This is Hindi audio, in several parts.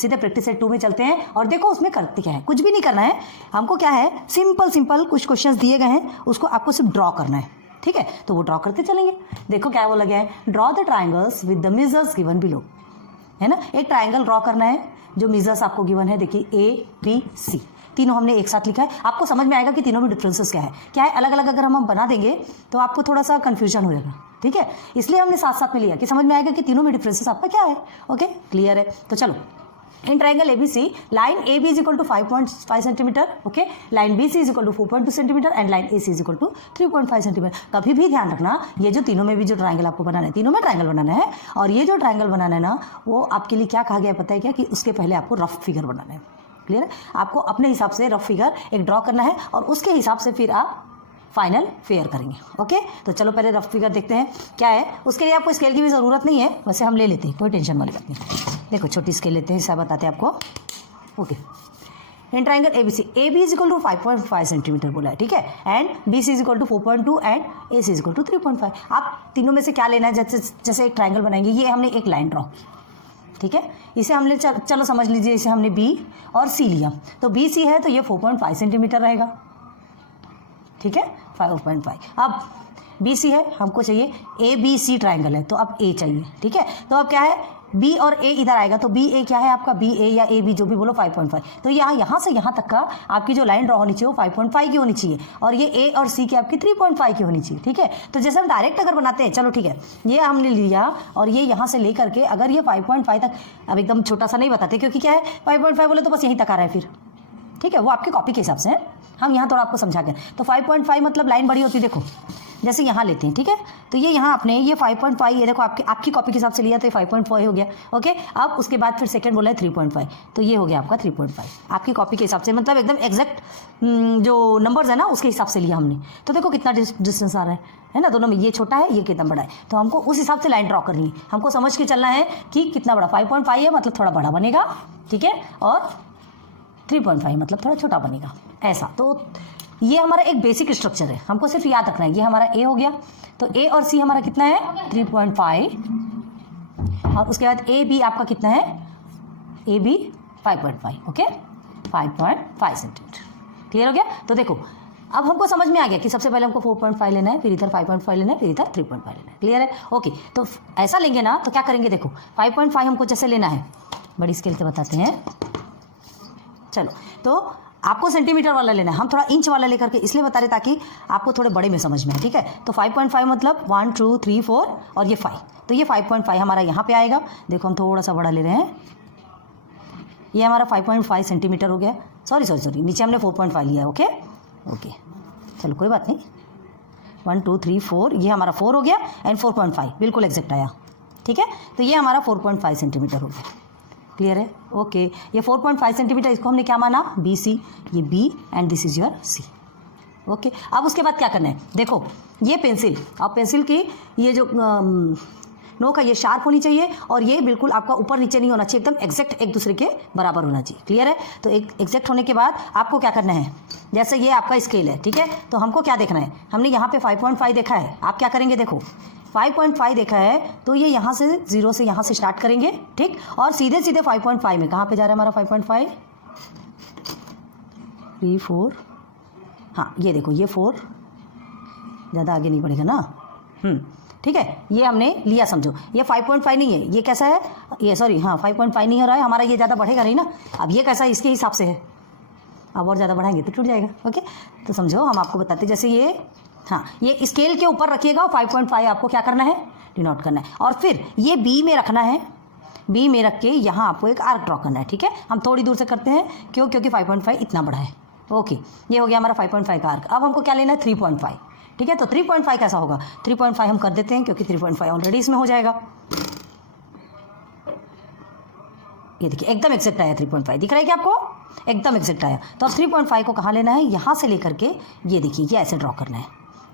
सीधे प्रैक्टिस सेट 2 में चलते हैं और देखो उसमें करते क्या है, कुछ भी नहीं करना है हमको। क्या है, सिंपल कुछ क्वेश्चंस दिए गए हैं, उसको आपको सिर्फ ड्रॉ करना है, ठीक है। तो वो ड्रॉ करते चलेंगे। देखो क्या बोला गया है, draw the triangles with the measures given below, है ना। एक ट्राइंगल ड्रॉ करना है जो मेजर्स आपको गिवन है, देखिए ABC, तीनों हमने एक साथ लिखा है। आपको समझ में आएगा कि तीनों में डिफरेंसेस क्या है अलग अलग अगर हम बना देंगे तो आपको थोड़ा सा कन्फ्यूजन हो जाएगा, ठीक है। इसलिए हमने साथ साथ में लिया कि समझ में आएगा कि तीनों में डिफरेंसेस आपका क्या है। ओके, क्लियर है। तो चलो, in triangle ABC line AB is equal to 5.5 centimetre, okay, line BC is equal to 4.2 centimetre and line AC is equal to 3.5 centimetre. कभी भी ध्यान रखना, ये जो तीनों में भी जो ट्राइंगल आपको बनाना है, तीनों में ट्राइंगल बनाना है, और ये जो ट्राइंगल बनाना है ना, वो आपके लिए क्या कहा गया पता है क्या, कि उसके पहले आपको रफ फिगर बनाना है। क्लियर है, आपको अपने हिसाब से रफ फिगर एक ड्रॉ करना है और उसके हिसाब से फिर आप फाइनल फेयर करेंगे। ओके, तो चलो पहले रफ फिगर देखते हैं क्या है। उसके लिए आपको स्केल की भी ज़रूरत नहीं है, वैसे हम ले लेते हैं, कोई टेंशन वाली बात नहीं। देखो छोटी स्केल लेते हैं, सब बताते हैं आपको। Okay, in triangle ABC AB is equal to 5.5 centimetre बोला है, ठीक है, and BC is equal to 4.2 and AC is equal to 3.5। आप तीनों में से क्या लेना है, जैसे एक ट्राइंगल बनाएंगे, ये हमने एक लाइन ड्रॉ, ठीक है, इसे हमने चलो समझ लीजिए, इसे हमने B और C लिया, तो BC है तो ये 4.5 सेंटीमीटर रहेगा, ठीक है, 5.5। अब BC है, हमको चाहिए ABC ट्राइंगल है तो अब A चाहिए, ठीक है। तो अब क्या है, B और A इधर आएगा तो BA क्या है आपका, BA या AB जो भी बोलो 5.5। तो यहाँ से यहाँ तक का आपकी जो लाइन ड्रॉ होनी चाहिए वो 5.5 की होनी चाहिए, और ये A और C की आपकी 3.5 की होनी चाहिए, ठीक है। तो जैसे हम डायरेक्ट अगर बनाते हैं, चलो ठीक है, ये हमने लिया और ये यहाँ से लेकर के अगर ये 5.5 तक, अब एकदम छोटा सा नहीं बताते क्योंकि क्या है 5.5 बोले तो बस यहीं तक आ रहा है फिर, ठीक है, वो आपकी कॉपी के हिसाब से है, हम यहाँ थोड़ा आपको समझा के। तो 5.5 मतलब लाइन बड़ी होती है, देखो जैसे यहाँ लेते हैं, ठीक है, तो ये यहाँ आपने ये 5.5, ये देखो आपकी कॉपी के हिसाब से लिया तो ये 5.5 हो गया। ओके, अब उसके बाद फिर सेकंड बोला है 3.5, तो ये हो गया आपका 3.5 आपकी कॉपी के हिसाब से, मतलब एकदम एग्जैक्ट जो नंबर्स है ना उसके हिसाब से लिया हमने। तो देखो कितना डिस्टेंस आ रहा है ना दोनों में, ये छोटा है ये कितना बड़ा है, तो हमको उस हिसाब से लाइन ड्रॉ करनी है। हमको समझ के चलना है कि कितना बड़ा, 5.5 है मतलब थोड़ा बड़ा बनेगा, ठीक है, और 3.5 मतलब थोड़ा छोटा बनेगा, ऐसा। तो ये हमारा एक बेसिक स्ट्रक्चर है, हमको सिर्फ याद रखना है। ये हमारा A हो गया, तो A और C हमारा कितना है 3.5, और उसके बाद AB आपका कितना है, AB 5.5, ओके, 5.5 सेंटीमीटर। क्लियर हो गया। तो देखो अब हमको समझ में आ गया कि सबसे पहले हमको 4.5 लेना है, फिर इधर 5.5 लेना है, फिर इधर 3.5 लेना है। क्लियर है, ओके। तो ऐसा लेंगे ना तो क्या करेंगे, देखो 5.5 हमको जैसे लेना है, बड़ी स्केल से बताते हैं, चलो, तो आपको सेंटीमीटर वाला लेना है, हम थोड़ा इंच वाला लेकर के इसलिए बता रहे ताकि आपको थोड़े बड़े में समझ में आए, ठीक है। तो 5.5 मतलब 1 2 3 4 और ये 5, तो ये 5.5 हमारा यहाँ पे आएगा। देखो हम थोड़ा सा बड़ा ले रहे हैं, ये हमारा 5.5 सेंटीमीटर हो गया। सॉरी नीचे हमने 4.5 लिया है, ओके, चलो कोई बात नहीं। 1 2 3 4, ये हमारा 4 हो गया एंड 4.5 बिल्कुल एग्जैक्ट आया, ठीक है। तो ये हमारा 4.5 सेंटीमीटर हो गया। क्लियर है, ओके। ये 4.5 सेंटीमीटर, इसको हमने क्या माना, BC, ये B and this is your C, okay. अब उसके बाद क्या करना है, देखो ये पेंसिल, अब पेंसिल की ये जो नोक है ये शार्प होनी चाहिए, और ये बिल्कुल आपका ऊपर नीचे नहीं होना चाहिए, एकदम एग्जैक्ट एक दूसरे के बराबर होना चाहिए। क्लियर है, तो एक एग्जैक्ट होने के बाद आपको क्या करना है, जैसे ये आपका स्केल है, ठीक है, तो हमको क्या देखना है, हमने यहाँ पे 5.5 देखा है, आप क्या करेंगे, देखो 5.5 देखा है तो ये यहाँ से 0 से यहाँ से स्टार्ट करेंगे, ठीक, और सीधे सीधे 5.5 में कहाँ पे जा रहा है हमारा 5.5, 3 4, हाँ ये देखो ये 4, ज़्यादा आगे नहीं बढ़ेगा ना, ठीक है, ये हमने लिया, समझो ये 5.5 नहीं है, ये कैसा है, ये सॉरी हाँ 5.5 नहीं हो रहा है हमारा, ये ज़्यादा बढ़ेगा नहीं ना। अब ये कैसा है, इसके हिसाब से है, अब और ज़्यादा बढ़ाएंगे तो टूट जाएगा। ओके, तो समझो हम आपको बताते, जैसे ये, हाँ ये स्केल के ऊपर रखिएगा, 5.5 आपको क्या करना है, डिनोट करना है, और फिर ये B में रखना है, B में रख के यहाँ आपको एक आर्क ड्रॉ करना है, ठीक है। हम थोड़ी दूर से करते हैं, क्यों, क्योंकि 5.5 इतना बड़ा है। ओके, ये हो गया हमारा 5.5 का आर्क। अब हमको क्या लेना है, 3.5, ठीक है। तो 3.5 कैसा होगा, 3.5 हम कर देते हैं, क्योंकि 3.5 ऑलरेडी इसमें हो जाएगा। ये देखिए एकदम एग्जैक्ट आया, 3.5 दिख रहा है क्या आपको, एकदम एग्जैक्ट आया। तो अब 3.5 को कहाँ लेना है, यहाँ से लेकर के ये देखिए ये ऐसे ड्रॉ करना है,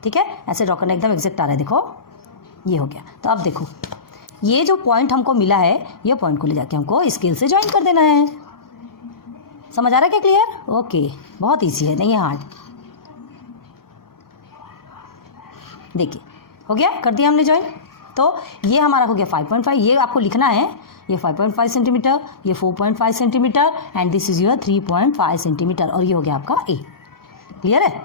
ठीक है, ऐसे ड्रॉ करना, एकदम एग्जैक्ट आ रहा है, देखो ये हो गया। तो अब देखो ये जो पॉइंट हमको मिला है, ये पॉइंट को ले जाके हमको स्केल से ज्वाइन कर देना है। समझ आ रहा है क्या, क्लियर, ओके, बहुत ईजी है, नहीं है हार्ड। देखिए हो गया, कर दिया हमने ज्वाइन, तो ये हमारा हो गया 5.5, ये आपको लिखना है, ये 5.5 सेंटीमीटर, ये 4.5 centimetre and this is your 3.5 centimetre, और ये हो गया आपका ए। क्लियर है?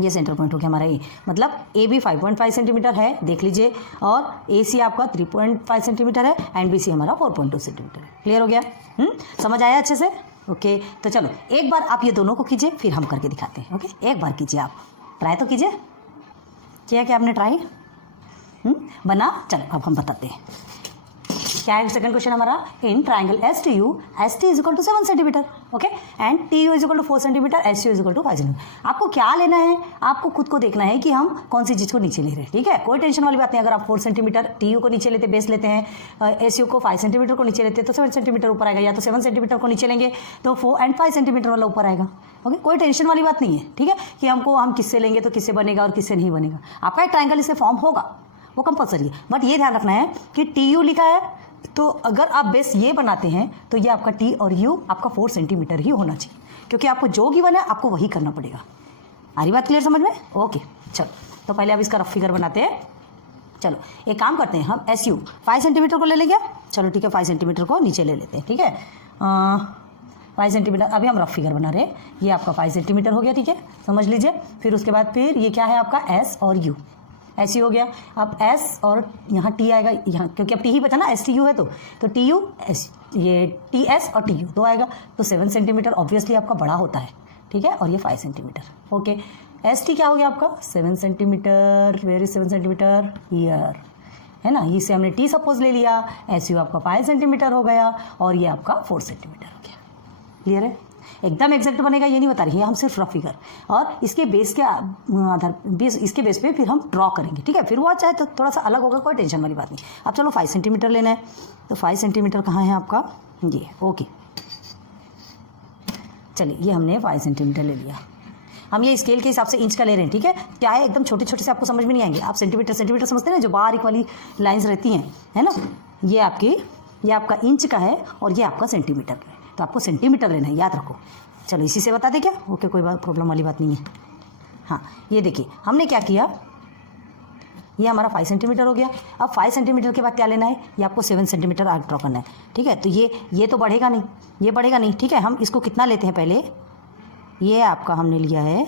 ये सेंटर पॉइंट हो गया हमारा ए, मतलब ए भी 5.5 सेंटीमीटर है, देख लीजिए, और ए सी आपका 3.5 सेंटीमीटर है एंड बी सी हमारा 4.2 सेंटीमीटर है। क्लियर हो गया? समझ आया अच्छे से? ओके, तो चलो एक बार आप ये दोनों को कीजिए, फिर हम करके दिखाते हैं। ओके, एक बार कीजिए, आप ट्राई तो कीजिए। किया क्या आपने ट्राई? बना? चलो अब हम बताते हैं क्या है। सेकंड क्वेश्चन हमारा, in triangle S T U S T is equal to 7 centimetre, okay, and T U is equal to 4 centimetre, S U is equal to 5 centimetre. आपको क्या लेना है? आपको खुद को देखना है कि हम कौन सी चीज़ को नीचे ले रहे हैं। ठीक है, कोई टेंशन वाली बात नहीं। अगर आप 4 सेंटीमीटर टी यू को नीचे लेते, बेस लेते हैं, एस यू को 5 सेंटीमीटर को नीचे लेते हैं तो 7 सेंटीमीटर ऊपर आएगा, या तो 7 सेंटीमीटर को नीचे लेंगे तो 4 एंड 5 सेंटीमीटर वाला ऊपर आएगा। ओके, कोई टेंशन वाली बात नहीं है। ठीक है, कि हम किससे लेंगे तो किससे बनेगा और किससे नहीं बनेगा। आपका एक ट्राइंगल इससे फॉर्म होगा, वो कंपलसरी है, बट ये ध्यान रखना है कि टी यू लिखा है तो अगर आप बेस ये बनाते हैं तो ये आपका टी और यू आपका 4 सेंटीमीटर ही होना चाहिए, क्योंकि आपको जो गिवन है आपको वही करना पड़ेगा। आ रही बात क्लियर समझ में? ओके, चलो तो पहले अब इसका रफ फिगर बनाते हैं। चलो एक काम करते हैं, हम एस यू 5 सेंटीमीटर को ले लेंगे। चलो ठीक है, 5 सेंटीमीटर को नीचे ले लेते हैं। ठीक है, 5 सेंटीमीटर, अभी हम रफ फिगर बना रहे हैं। ये आपका 5 सेंटीमीटर हो गया, ठीक है, समझ लीजिए। फिर उसके बाद फिर ये क्या है आपका एस और यू, ऐसी हो गया। अब एस और यहाँ टी आएगा, यहाँ क्योंकि अब टी ही बचा ना, एस टी यू है तो टी यू एस, ये टी एस और टी यू दो आएगा, तो 7 सेंटीमीटर ऑब्वियसली आपका बड़ा होता है। ठीक है, और ये 5 सेंटीमीटर। ओके, एस टी क्या हो गया आपका 7 centimetre, where is 7 centimetre, here है ना, इसे हमने टी सपोज ले लिया। एस यू आपका 5 सेंटीमीटर हो गया और ये आपका 4 सेंटीमीटर हो गया। क्लियर है? एकदम एग्जैक्ट बनेगा ये नहीं बता रही है, हम सिर्फ रफ फिगर, और इसके बेस के आधार इसके बेस पे फिर हम ड्रॉ करेंगे। ठीक है, फिर वो चाहे तो थोड़ा सा अलग होगा, कोई टेंशन वाली बात नहीं। अब चलो 5 सेंटीमीटर लेना है, तो 5 सेंटीमीटर कहाँ है आपका, ये। ओके, चलिए ये हमने 5 सेंटीमीटर ले लिया। हम ये स्केल के हिसाब से इंच का ले रहे हैं। ठीक है, क्या है एकदम छोटे छोटे से आपको समझ में नहीं आएंगे। आप सेंटीमीटर समझते हैं ना, जो बारीक वाली लाइन्स रहती हैं, है ना, ये आपका इंच का है और ये आपका सेंटीमीटर का है, तो आपको सेंटीमीटर लेना है, याद रखो। चलो इसी से बता दें क्या? ओके, कोई बात प्रॉब्लम वाली बात नहीं है। हाँ, ये देखिए हमने क्या किया, ये हमारा 5 सेंटीमीटर हो गया। अब 5 सेंटीमीटर के बाद क्या लेना है, ये आपको 7 सेंटीमीटर आर्क ड्रॉ करना है। ठीक है, तो ये तो बढ़ेगा नहीं, ये बढ़ेगा नहीं। ठीक है, हम इसको कितना लेते हैं पहले, ये आपका हमने लिया है,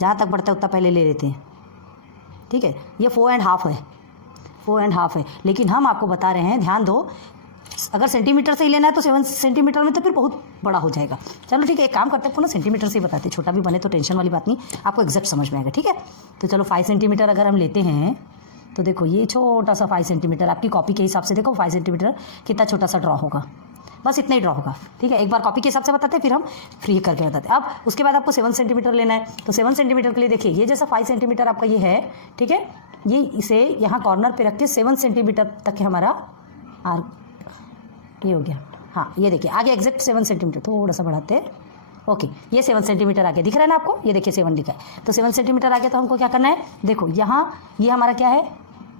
जहाँ तक बढ़ता है उतना पहले ले लेते हैं। ठीक है, ये 4.5 है, 4.5 है, लेकिन हम आपको बता रहे हैं, ध्यान दो, अगर सेंटीमीटर से ही लेना है तो 7 सेंटीमीटर में तो फिर बहुत बड़ा हो जाएगा। चलो ठीक है, एक काम करते हैं, पुनः सेंटीमीटर से ही बताते हैं, छोटा भी बने तो टेंशन वाली बात नहीं, आपको एग्जैक्ट समझ में आएगा। ठीक है, तो चलो 5 सेंटीमीटर अगर हम लेते हैं तो देखो ये छोटा सा 5 सेंटीमीटर, आपकी कॉपी के हिसाब से देखो 5 सेंटीमीटर कितना छोटा सा ड्रॉ होगा, बस इतना ही ड्रॉ होगा। ठीक है, एक बार कॉपी के हिसाब से बताते हैं, फिर हम फ्री करके बताते हैं। अब उसके बाद आपको 7 सेंटीमीटर लेना है, तो 7 सेंटीमीटर के लिए देखिए ये जैसा 5 सेंटीमीटर आपका ये है, ठीक है, ये इसे यहाँ कॉर्नर पे रख के 7 सेंटीमीटर तक हमारा आर्क ये हो गया। हाँ, ये देखिए आगे एग्जैक्ट 7 सेंटीमीटर, थोड़ा सा बढ़ाते हैं। ओके, ये 7 सेंटीमीटर आगे दिख रहा है ना आपको, ये देखिए 7 लिखा है, तो 7 सेंटीमीटर आगे तो हमको क्या करना है, देखो यहाँ ये हमारा क्या है,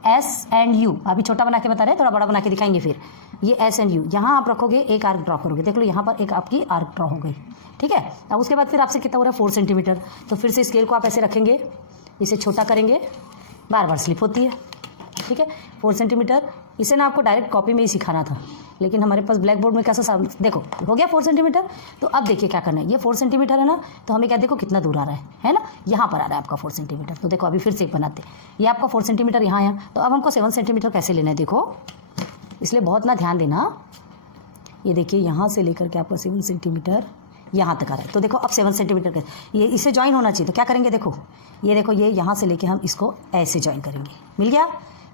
एस एंड यू, अभी छोटा बना के बता रहे हैं, थोड़ा बड़ा बना के दिखाएंगे। फिर ये एस एंड यू, यहाँ आप रखोगे, एक आर्क ड्रॉ करोगे, देख लो यहाँ पर एक आपकी आर्क ड्रॉ हो गई। ठीक है, अब उसके बाद फिर आपसे कितना हो रहा है 4 सेंटीमीटर, तो फिर से स्केल को आप ऐसे रखेंगे, इसे छोटा करेंगे, बार बार स्लिप होती है। ठीक है, 4 सेंटीमीटर, इसे ना आपको डायरेक्ट कॉपी में ही सिखाना था, लेकिन हमारे पास ब्लैक बोर्ड में कैसा देखो हो गया 4 सेंटीमीटर। तो अब देखिए क्या करना है, ये 4 सेंटीमीटर है ना, तो हमें क्या देखो कितना दूर आ रहा है ना, यहाँ पर आ रहा है आपका 4 सेंटीमीटर। तो देखो अभी फिर से एक बनाते, ये आपका 4 सेंटीमीटर यहाँ है, तो अब हमको 7 सेंटीमीटर कैसे लेना है देखो, इसलिए बहुत ना ध्यान देना। ये देखिए यहाँ से लेकर के आपका 7 सेंटीमीटर यहाँ तक आ रहा है, तो देखो अब 7 सेंटीमीटर का ये इससे ज्वाइन होना चाहिए, तो क्या करेंगे देखो, ये देखो ये यहाँ से लेके हम इसको ऐसे ज्वाइन करेंगे, मिल गया,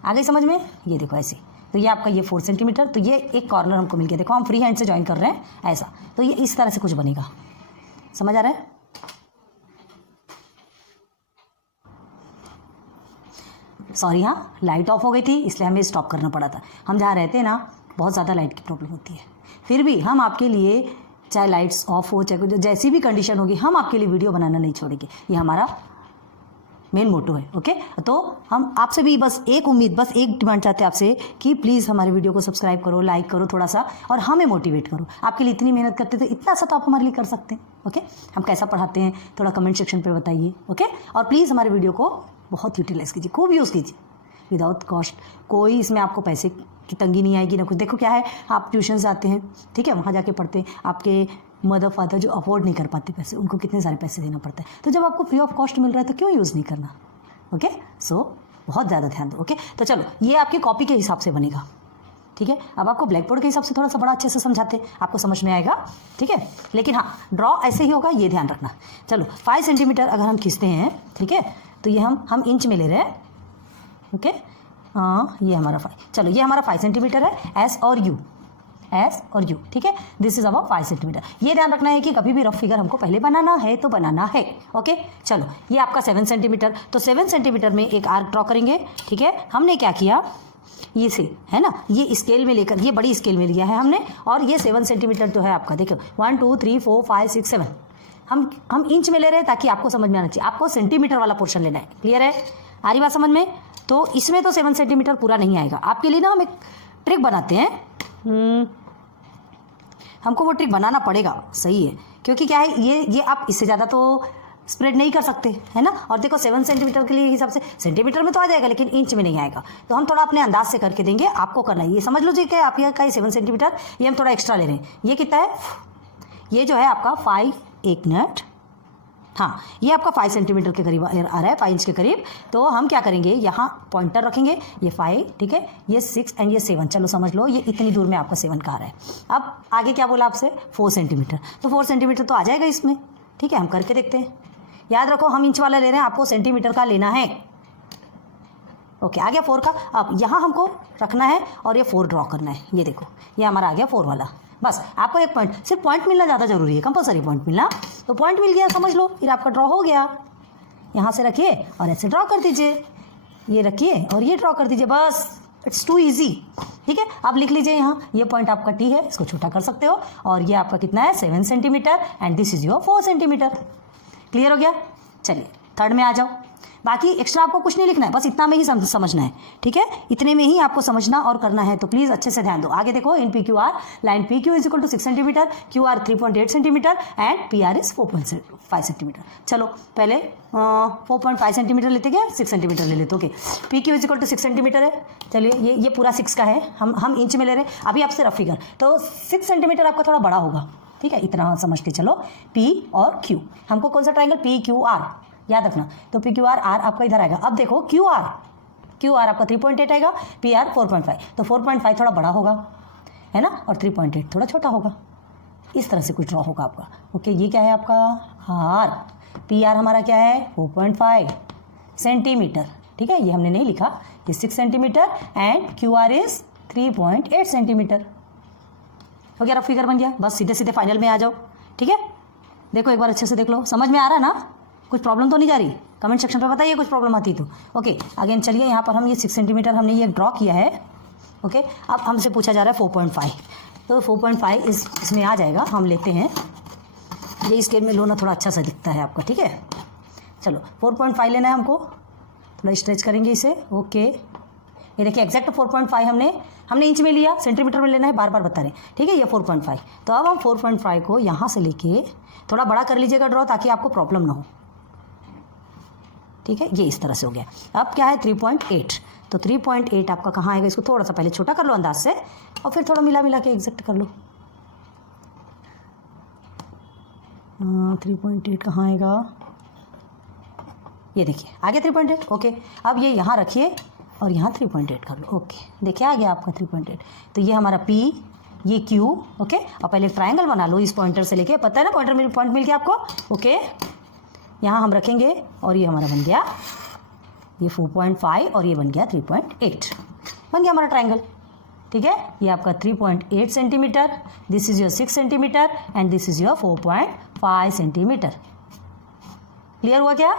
आ गई समझ में, ये देखो ऐसे, तो ये आपका ये 4 सेंटीमीटर, तो ये एक कॉर्नर हमको मिल गया, देखो हम फ्री हैंड से ज्वाइन कर रहे हैं ऐसा, तो ये इस तरह से कुछ बनेगा, समझ आ रहा है। सॉरी, हाँ लाइट ऑफ हो गई थी इसलिए हमें स्टॉप करना पड़ा था, हम जहाँ रहते हैं ना बहुत ज़्यादा लाइट की प्रॉब्लम होती है, फिर भी हम आपके लिए चाहे लाइट्स ऑफ हो चाहे जैसी भी कंडीशन होगी हम आपके लिए वीडियो बनाना नहीं छोड़ेंगे, ये हमारा मेन मोटो है। ओके, तो हम आपसे भी बस एक उम्मीद, बस एक डिमांड चाहते हैं आपसे कि प्लीज़ हमारे वीडियो को सब्सक्राइब करो, लाइक करो थोड़ा सा, और हमें मोटिवेट करो। आपके लिए इतनी मेहनत करते तो इतना सा तो आप हमारे लिए कर सकते हैं। ओके, हम कैसा पढ़ाते हैं थोड़ा कमेंट सेक्शन पे बताइए। ओके, और प्लीज़ हमारे वीडियो को बहुत यूटिलाइज़ कीजिए, खूब यूज़ कीजिए, विदाउट कॉस्ट, कोई इसमें आपको पैसे की तंगी नहीं आएगी ना कुछ। देखो क्या है, आप ट्यूशन जाते हैं, ठीक है, वहाँ जाके पढ़ते हैं, आपके मदर फादर जो अफोर्ड नहीं कर पाते पैसे, उनको कितने सारे पैसे देना पड़ता है, तो जब आपको फ्री ऑफ कॉस्ट मिल रहा है तो क्यों यूज़ नहीं करना। ओके, सो बहुत ज़्यादा ध्यान दो। ओके, तो चलो ये आपकी कॉपी के हिसाब से बनेगा, ठीक है। अब आपको ब्लैक बोर्ड के हिसाब से थोड़ा सा बड़ा अच्छे से समझाते हैं, आपको समझ में आएगा, ठीक है। लेकिन हाँ, ड्रॉ ऐसे ही होगा, ये ध्यान रखना। चलो 5 सेंटीमीटर अगर हम खींचते हैं, ठीक है, तो ये हम इंच में ले रहे हैं। ओके, हाँ, ये हमारा 5, चलो ये हमारा 5 सेंटीमीटर है, एस और यू, ठीक है। This is about 5 centimetre. ये ध्यान रखना है कि कभी भी रफ फिगर हमको पहले बनाना है तो बनाना है। ओके, चलो ये आपका 7 सेंटीमीटर, तो 7 सेंटीमीटर में एक आर्क ड्रॉ करेंगे, ठीक है। हमने क्या किया, ये से है ना, ये स्केल में लेकर, ये बड़ी स्केल में लिया है हमने, और ये 7 सेंटीमीटर जो है आपका, देखो 1 2 3 4 5 6 7, हम इंच में ले रहे हैं ताकि आपको समझ में आना चाहिए। आपको सेंटीमीटर वाला पोर्शन लेना है, क्लियर है, आ रही बात समझ में। तो इसमें तो 7 सेंटीमीटर पूरा नहीं आएगा आपके लिए ना, हम एक ट्रिक बनाते हैं, हमको वो ट्रिक बनाना पड़ेगा, सही है, क्योंकि क्या है, ये आप इससे ज़्यादा तो स्प्रेड नहीं कर सकते, है ना। और देखो 7 सेंटीमीटर के लिए हिसाब से सेंटीमीटर में तो आ जाएगा, लेकिन इंच में नहीं आएगा, तो हम थोड़ा अपने अंदाज से करके देंगे, आपको करना है। ये समझ लो जी कि आप यहाँ का 7 सेंटीमीटर, ये हम थोड़ा एक्स्ट्रा ले रहे हैं। ये कितना है, ये जो है आपका 5, 1 मिनट, हाँ, ये आपका 5 सेंटीमीटर के करीब आ रहा है, 5 इंच के करीब। तो हम क्या करेंगे, यहाँ पॉइंटर रखेंगे, ये 5, ठीक है, ये 6 एंड ये 7, चलो समझ लो ये इतनी दूर में आपका 7 का आ रहा है। अब आगे क्या बोला आपसे, 4 सेंटीमीटर, तो 4 सेंटीमीटर तो आ जाएगा इसमें, ठीक है। हम करके देखते हैं, याद रखो हम इंच वाला ले रहे हैं, आपको सेंटीमीटर का लेना है। ओके, आ गया 4 का। अब यहाँ हमको रखना है और ये 4 ड्रॉ करना है, ये देखो ये हमारा आ गया 4 वाला। बस आपको एक पॉइंट, सिर्फ पॉइंट मिलना ज़्यादा जरूरी है, कंपलसरी पॉइंट मिलना। तो पॉइंट मिल गया, समझ लो, फिर आपका ड्रॉ हो गया। यहाँ से रखिए और ऐसे ड्रॉ कर दीजिए, ये रखिए और ये ड्रॉ कर दीजिए, बस, इट्स टू ईजी, ठीक है। अब लिख लीजिए यहाँ, ये पॉइंट आपका टी है, इसको छोटा कर सकते हो, और ये आपका कितना है, 7 centimetre, and this is your 4 centimetre. Clear हो गया। चलिए थर्ड में आ जाओ। बाकी एक्स्ट्रा आपको कुछ नहीं लिखना है, बस इतना में ही समझना है, ठीक है। इतने में ही आपको समझना और करना है, तो प्लीज़ अच्छे से ध्यान दो। आगे देखो, in P Q R, line P Q is equal to 6 centimetre, Q R 3.8 centimetre and P R is 4.5 centimetre. चलो पहले 4.5 सेंटीमीटर लेते क्या, 6 सेंटीमीटर ले लेते। Okay, P Q is equal to 6 centimetre है। चलिए ये पूरा 6 का है, हम इंच में ले रहे हैं अभी आपसे रफ फिगर, तो 6 सेंटीमीटर आपका थोड़ा बड़ा होगा, ठीक है, इतना समझ के चलो। P और Q, हमको कौन सा ट्राइंगल, PQR याद रखना, तो PQR R आपका इधर आएगा। अब देखो QR आपका 3.8 आएगा, PR 4.5, तो 4.5 थोड़ा बड़ा होगा, है ना, और 3.8 थोड़ा छोटा होगा। इस तरह से कुछ ड्रॉ होगा आपका। ओके, ये क्या है आपका R, PR हमारा क्या है 4.5 सेंटीमीटर, ठीक है, ये हमने नहीं लिखा, ये 6 centimetre and QR is 3.8 centimetre. हो गया, रफ फिगर बन गया। बस सीधे सीधे फाइनल में आ जाओ, ठीक है। देखो एक बार अच्छे से देख लो, समझ में आ रहा है ना, कुछ प्रॉब्लम तो नहीं जा रही, कमेंट सेक्शन पे बताइए कुछ प्रॉब्लम आती तो। ओके, अगेन चलिए, यहाँ पर हम ये 6 सेंटीमीटर हमने ये ड्रॉ किया है। ओके, अब हमसे पूछा जा रहा है 4.5, तो 4.5 इसमें आ जाएगा। हम लेते हैं, ये स्केल में लो ना, थोड़ा अच्छा सा दिखता है आपका, ठीक है। चलो 4.5 लेना है हमको, थोड़ा स्ट्रेच करेंगे इसे। ओके, ये देखिए एग्जैक्ट 4.5 हमने इंच में लिया, सेंटीमीटर में लेना है, बार बार बता रहे हैं, ठीक है। ये 4.5, तो अब हम 4.5 को यहाँ से लेके थोड़ा बड़ा कर लीजिएगा ड्रॉ, ताकि आपको प्रॉब्लम ना हो, ठीक है। ये इस तरह से हो गया। अब क्या है 3.8, तो 3.8 आपका कहाँ आएगा, इसको थोड़ा सा पहले छोटा कर लो अंदाज से, और फिर थोड़ा मिला के एग्जैक्ट कर लो। 3.8 कहाँ आएगा, ये देखिए आ गया 3.8। ओके, अब ये यहाँ रखिए और यहाँ 3.8 कर लो। ओके, देखिए आ गया आपका 3.8। तो ये हमारा P, ये Q। ओके, और पहले ट्रायंगल बना लो इस पॉइंटर से लेके, पता है ना पॉइंट मिल गया आपको। ओके, यहाँ हम रखेंगे और ये हमारा बन गया ये 4.5 और ये बन गया 3.8, बन गया हमारा ट्रायंगल, ठीक है। ये आपका 3.8 centimetre, this is your 6 centimetre and this is your 4.5 centimetre. Clear हुआ क्या,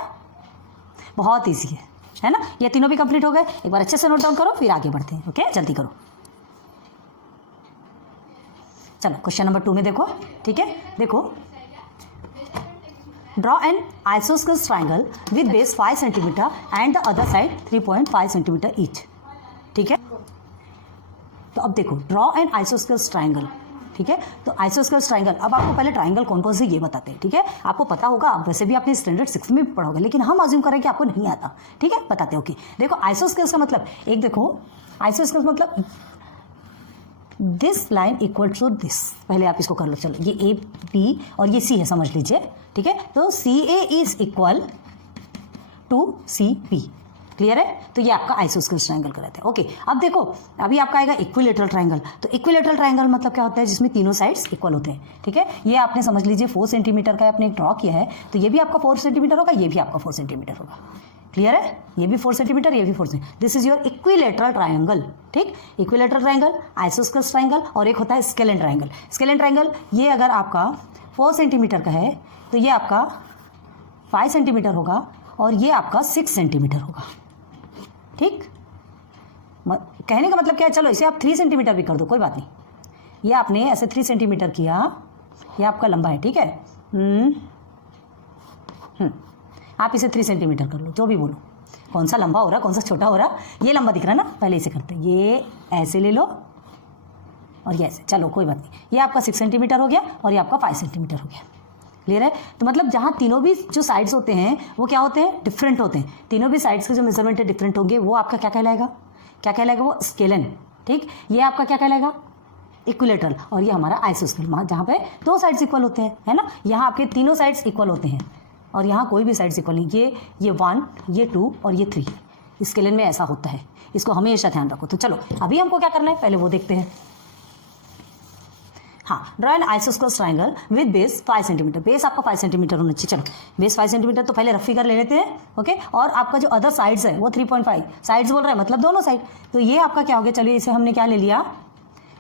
बहुत ईजी है ना। ये तीनों भी कंप्लीट हो गए। एक बार अच्छे से नोट डाउन करो, फिर आगे बढ़ते हैं। ओके, जल्दी करो। चलो क्वेश्चन नंबर 2 में देखो, ठीक है। देखो, draw an isosceles triangle with base 5 centimetre and the other side 3.5 centimetre each, ठीक है। तो अब देखो, ड्रॉ एन आइसोस्केलेस ट्राइंगल, ठीक ठीक है। तो आइसोस्केलेस ट्राइंगल, अब आपको पहले ट्राइंगल कौन कौन से ये बताते हैं, ठीक है। आपको पता होगा, वैसे भी आपने स्टैंडर्ड 6 में भी पढ़ोगे, लेकिन हम अज्यूम करें कि आपको नहीं आता, ठीक है। बताते हो कि देखो आइसोस्केलेस का मतलब, एक देखो आइसोस्केलेस मतलब this line equal to this, पहले आप इसको कर लो। चलो ये ए बी और ये सी है, समझ लीजिए, ठीक है। तो C A is equal to C B, clear है। तो ये आपका आइसोस्केलेस ट्रायंगल का रहता है। ओके, अब देखो अभी आपका आएगा इक्विलेटरल ट्रायंगल। तो इक्विलेटरल ट्रायंगल मतलब क्या होता है, जिसमें तीनों साइड्स इक्वल होते हैं, ठीक है। ये आपने समझ लीजिए 4 सेंटीमीटर का आपने ड्रॉ किया है, तो ये भी आपका 4 सेंटीमीटर होगा, ये भी आपका 4 सेंटीमीटर होगा, क्लियर है। ये भी 4 सेंटीमीटर, ये भी 4 centimetre. This is your equilateral triangle, ठीक। इक्विलेटरल ट्रायंगल, आइसोस्केलेस ट्रायंगल, और एक होता है स्केलेन ट्रायंगल। स्केलेन ट्रायंगल ये अगर आपका 4 सेंटीमीटर का है तो ये आपका 5 सेंटीमीटर होगा, और ये आपका 6 सेंटीमीटर होगा, ठीक। कहने का मतलब क्या है, चलो इसे आप 3 सेंटीमीटर भी कर दो, कोई बात नहीं। ये आपने ऐसे 3 सेंटीमीटर किया, ये आपका लंबा है, ठीक है। आप इसे 3 सेंटीमीटर कर लो, जो भी बोलो, कौन सा लंबा हो रहा, कौन सा छोटा हो रहा। ये लंबा दिख रहा है ना, पहले इसे करते हैं, ये ऐसे ले लो और ये ऐसे, चलो कोई बात नहीं। ये आपका 6 सेंटीमीटर हो गया और ये आपका 5 सेंटीमीटर हो गया, क्लियर है। तो मतलब जहाँ तीनों भी जो साइड्स होते हैं वो क्या होते हैं, डिफरेंट होते हैं। तीनों भी साइड्स के जो मेजरमेंट है डिफरेंट होंगे, वो आपका क्या कहलाएगा, क्या कहलाएगा, वो स्केलन, ठीक। ये आपका क्या कहलाएगा, इक्विलेटरल, और ये हमारा आइसोस्केलेस, जहाँ पे 2 साइड्स इक्वल होते हैं, है ना। यहाँ आपके तीनों साइड्स इक्वल होते हैं और यहाँ कोई भी साइड्स इक्वल नहीं। ये 1, ये 2 और ये 3, स्केलन में ऐसा होता है, इसको हमेशा ध्यान रखो। तो चलो अभी हमको क्या करना है, पहले वो देखते हैं। हाँ, draw an isosceles triangle with base 5 centimetre. Base आपका 5 सेंटीमीटर होना चाहिए। चलो बेस 5 सेंटीमीटर, तो पहले रफ फिगर ले लेते हैं, ओके। और आपका जो अदर साइड्स है वो 3.5 साइड्स बोल रहा है, मतलब दोनों साइड। तो ये आपका क्या हो गया, चलिए इसे हमने क्या ले लिया,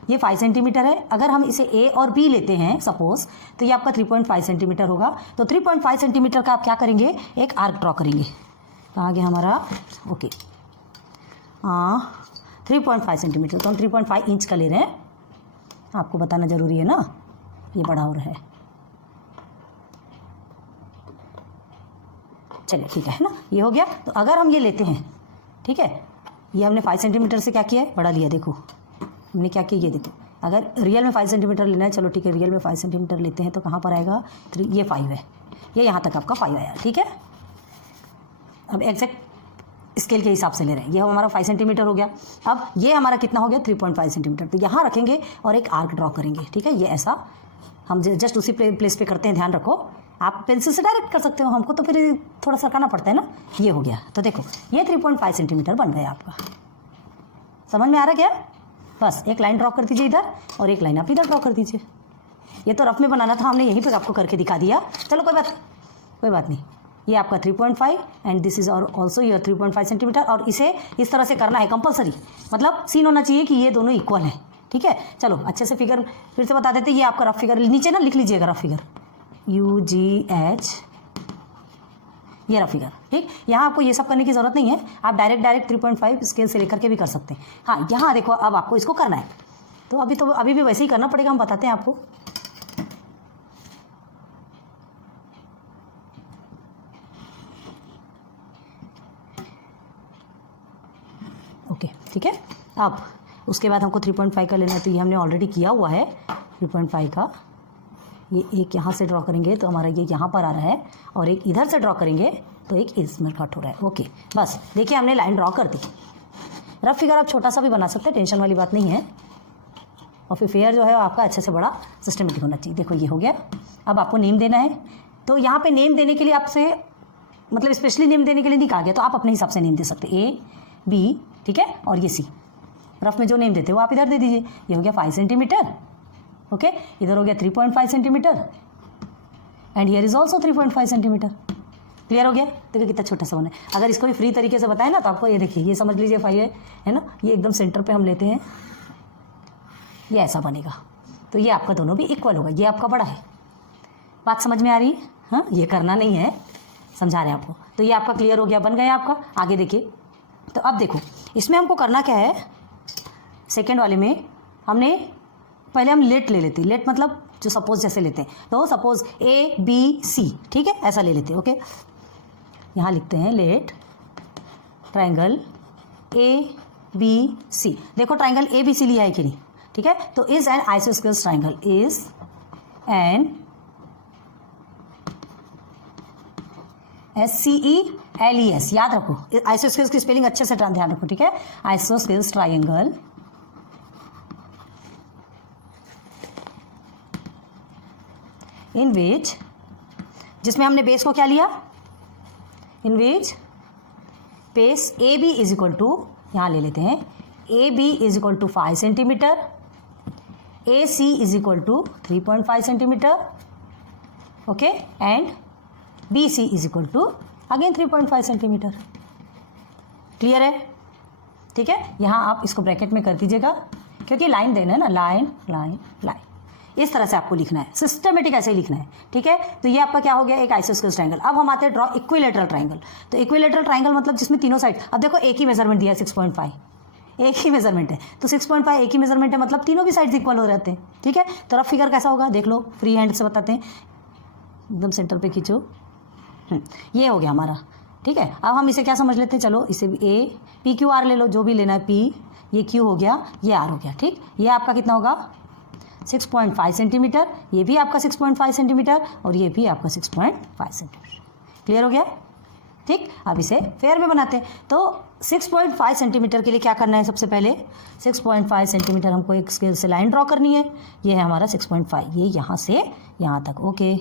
ये 5 सेंटीमीटर है। अगर हम इसे ए और बी लेते हैं सपोज, तो ये आपका 3.5 सेंटीमीटर होगा। तो 3.5 सेंटीमीटर का आप क्या करेंगे, एक आर्क ड्रॉ करेंगे। कहाँ गया हमारा, ओके, 3.5 सेंटीमीटर, तो हम 3.5 इंच का ले रहे हैं। आपको बताना जरूरी है ना, ये बड़ा हो रहा है। चलिए ठीक है ना, ये हो गया। तो अगर हम ये लेते हैं, ठीक है, ये हमने 5 सेंटीमीटर से क्या किया है, बड़ा लिया। देखो हमने क्या किया, ये देखो, अगर रियल में 5 सेंटीमीटर लेना है, चलो ठीक है, रियल में 5 सेंटीमीटर लेते हैं, तो कहाँ पर आएगा 3, ये 5 है, ये यहाँ तक आपका 5 आया, ठीक है। अब एग्जैक्ट स्केल के हिसाब से ले रहे हैं, ये हमारा 5 सेंटीमीटर हो गया। अब ये हमारा कितना हो गया, 3.5 सेंटीमीटर। तो यहाँ रखेंगे और एक आर्क ड्रॉ करेंगे, ठीक है। ये ऐसा हम जस्ट उसी प्लेस पे करते हैं, ध्यान रखो। आप पेंसिल से डायरेक्ट कर सकते हो, हमको तो फिर थोड़ा सरकाना पड़ता है ना। ये हो गया, तो देखो ये 3.5 सेंटीमीटर बन गया आपका। समझ में आ रहा क्या, बस एक लाइन ड्रॉ कर दीजिए इधर और एक लाइन आप इधर ड्रॉ कर दीजिए। ये तो रफ में बनाना था, हमने यहीं पर आपको करके दिखा दिया। चलो कोई बात नहीं। ये आपका 3.5 and this is also your 3.5 centimetre. और इसे इस तरह से करना है कंपलसरी, मतलब सीन होना चाहिए कि ये दोनों इक्वल हैं, ठीक है। चलो अच्छे से फिगर फिर से बता देते। ये आपका रफ फिगर नीचे ना लिख लीजिएगा, रफ फिगर UGH, ये रफ फिगर, ठीक। यहाँ आपको ये सब करने की जरूरत नहीं है, आप डायरेक्ट 3.5 स्केल से लेकर के भी कर सकते हैं। हाँ, यहाँ देखो अब आपको इसको करना है, तो अभी भी वैसे ही करना पड़ेगा, हम बताते हैं आपको। ओके, ठीक है। अब उसके बाद हमको 3.5 का लेना है, तो ये हमने ऑलरेडी किया हुआ है 3.5 का। ये एक यहाँ से ड्रॉ करेंगे तो हमारा ये यहाँ पर आ रहा है, और एक इधर से ड्रॉ करेंगे तो एक इसमें कट हो रहा है। ओके, बस देखिए हमने लाइन ड्रॉ कर दी। रफ फिगर आप छोटा सा भी बना सकते हैं, टेंशन वाली बात नहीं है। और फिर फेयर जो है आपका अच्छे से बड़ा सिस्टमेटिक होना चाहिए। देखो ये हो गया। अब आपको नेम देना है, तो यहाँ पे नेम देने के लिए आपसे मतलब स्पेशली नेम देने के लिए नहीं कहा गया, तो आप अपने हिसाब से नेम दे सकते A, B, ठीक है, और ये C। रफ में जो नेम देते हो आप इधर दे दीजिए। ये हो गया 5 सेंटीमीटर, ओके। इधर हो गया 3.5 centimetre and here is also 3.5 centimetre. Clear हो गया। देखिए कितना छोटा सा बना है। अगर इसको भी फ्री तरीके से बताए ना, तो आपको ये देखिए, ये समझ लीजिए 5 है ना, ये एकदम सेंटर पे हम लेते हैं, ये ऐसा बनेगा। तो ये आपका दोनों भी इक्वल होगा। ये आपका बड़ा है, बात समझ में आ रही है। हाँ, ये करना नहीं है, समझा रहे हैं आपको। तो ये आपका क्लियर हो गया, बन गया आपका। आगे देखिए, तो अब देखो इसमें हमको करना क्या है। सेकेंड वाले में हमने पहले हम लेट ले लेते हैं। लेट मतलब जो सपोज जैसे लेते हैं, तो सपोज ABC, ठीक है, ऐसा ले लेते हैं। ओके, यहाँ लिखते हैं लेट ट्रायंगल ABC। देखो ट्रायंगल ABC लिया है कि नहीं, ठीक है। तो is an isosceles triangle, is an SCELES, याद रखो आइसोस्केल्स की स्पेलिंग अच्छे से ध्यान रखो, ठीक है। आइसोस्केल्स ट्राइंगल इन विच, जिसमें हमने बेस को क्या लिया, in which base AB is equal to, यहाँ ले लेते हैं AB is equal to 5 centimetre, AC is equal to 3.5 centimetre, okay, and BC is equal to again 3.5 centimetre. Clear है, ठीक है। यहाँ आप इसको ब्रैकेट में कर दीजिएगा क्योंकि लाइन देना है ना, लाइन लाइन लाइन, इस तरह से आपको लिखना है, सिस्टमेटिक ऐसे ही लिखना है, ठीक है। तो ये आपका क्या हो गया, एक आइसोस्केलेस ट्रायंगल। अब हम आते हैं ड्रॉ इक्विलेटरल ट्रायंगल। तो इक्विलेटरल ट्रायंगल मतलब जिसमें तीनों साइड, अब देखो एक ही मेजरमेंट दिया है 6.5, एक ही मेजरमेंट है, तो 6.5 एक ही मेजरमेंट है, मतलब तीनों भी साइड्स इक्वल हो जाते हैं, ठीक है। तो रफ फिगर कैसा होगा देख लो, फ्री हैंड से बताते हैं, एकदम सेंटर पे खींचो, ये हो गया हमारा, ठीक है। अब हम इसे क्या समझ लेते हैं, चलो इसे ए PQR ले लो, जो भी लेना है, P ये Q हो गया, ये R हो गया, ठीक। ये आपका कितना होगा 6.5 सेंटीमीटर, ये भी आपका 6.5 सेंटीमीटर, और ये भी आपका 6.5 सेंटीमीटर। क्लियर हो गया, ठीक। अब इसे फेयर में बनाते हैं। तो 6.5 सेंटीमीटर के लिए क्या करना है, सबसे पहले 6.5 सेंटीमीटर हमको एक स्केल से लाइन ड्रॉ करनी है। ये है हमारा 6.5, ये यहाँ से यहाँ तक, ओके,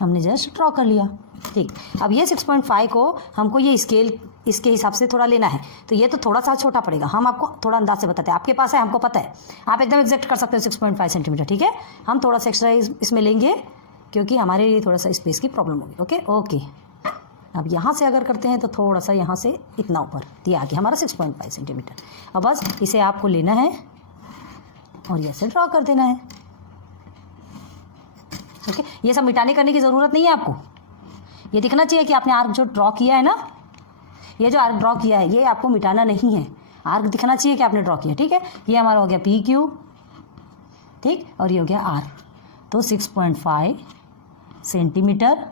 हमने जस्ट ड्रॉ कर लिया, ठीक। अब ये 6.5 को हमको ये स्केल इसके हिसाब से थोड़ा लेना है, तो ये तो थोड़ा सा छोटा पड़ेगा, हम आपको थोड़ा अंदाज से बताते हैं, आपके पास है, हमको पता है, आप एकदम एग्जैक्ट कर सकते हो 6.5 सेंटीमीटर, ठीक है। हम थोड़ा सा एक्स्ट्रा इसमें लेंगे क्योंकि हमारे लिए थोड़ा सा स्पेस की प्रॉब्लम होगी, ओके ओके। अब यहाँ से अगर करते हैं तो थोड़ा सा यहाँ से इतना ऊपर दिया गया हमारा 6.5 सेंटीमीटर। अब बस इसे आपको लेना है और ये ऐसे ड्रॉ कर देना है, ओके। ये सब मिटाने करने की ज़रूरत नहीं है आपको, ये दिखना चाहिए कि आपने आर्क जो ड्रॉ किया है ना, ये जो आर्क ड्रॉ किया है ये आपको मिटाना नहीं है, आर्क दिखना चाहिए कि आपने ड्रॉ किया, ठीक है। ये हमारा हो गया PQ, ठीक, और ये हो गया R। तो 6.5 centimetre,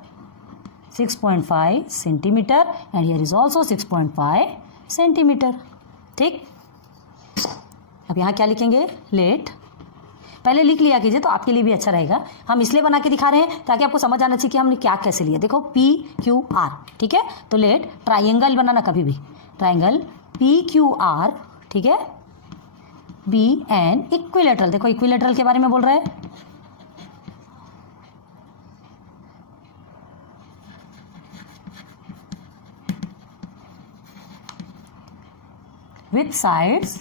6.5 centimetre, and here is also 6.5 centimetre, ठीक। अब यहाँ क्या लिखेंगे, लेट, पहले लिख लिया कीजिए तो आपके लिए भी अच्छा रहेगा। हम इसलिए बना के दिखा रहे हैं ताकि आपको समझ आना चाहिए कि हमने क्या कैसे लिया। देखो PQR, ठीक है। तो लेट ट्राइंगल बनाना, कभी भी ट्राइंगल PQR, ठीक है, बी एन इक्विलेटरल। देखो इक्विलेटरल के बारे में बोल रहा है, विथ साइड्स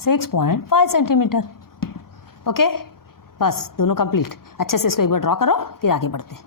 6.5 सेंटीमीटर, ओके। बस दोनों कंप्लीट। अच्छे से इसको एक बार ड्रॉ करो, फिर आगे बढ़ते हैं।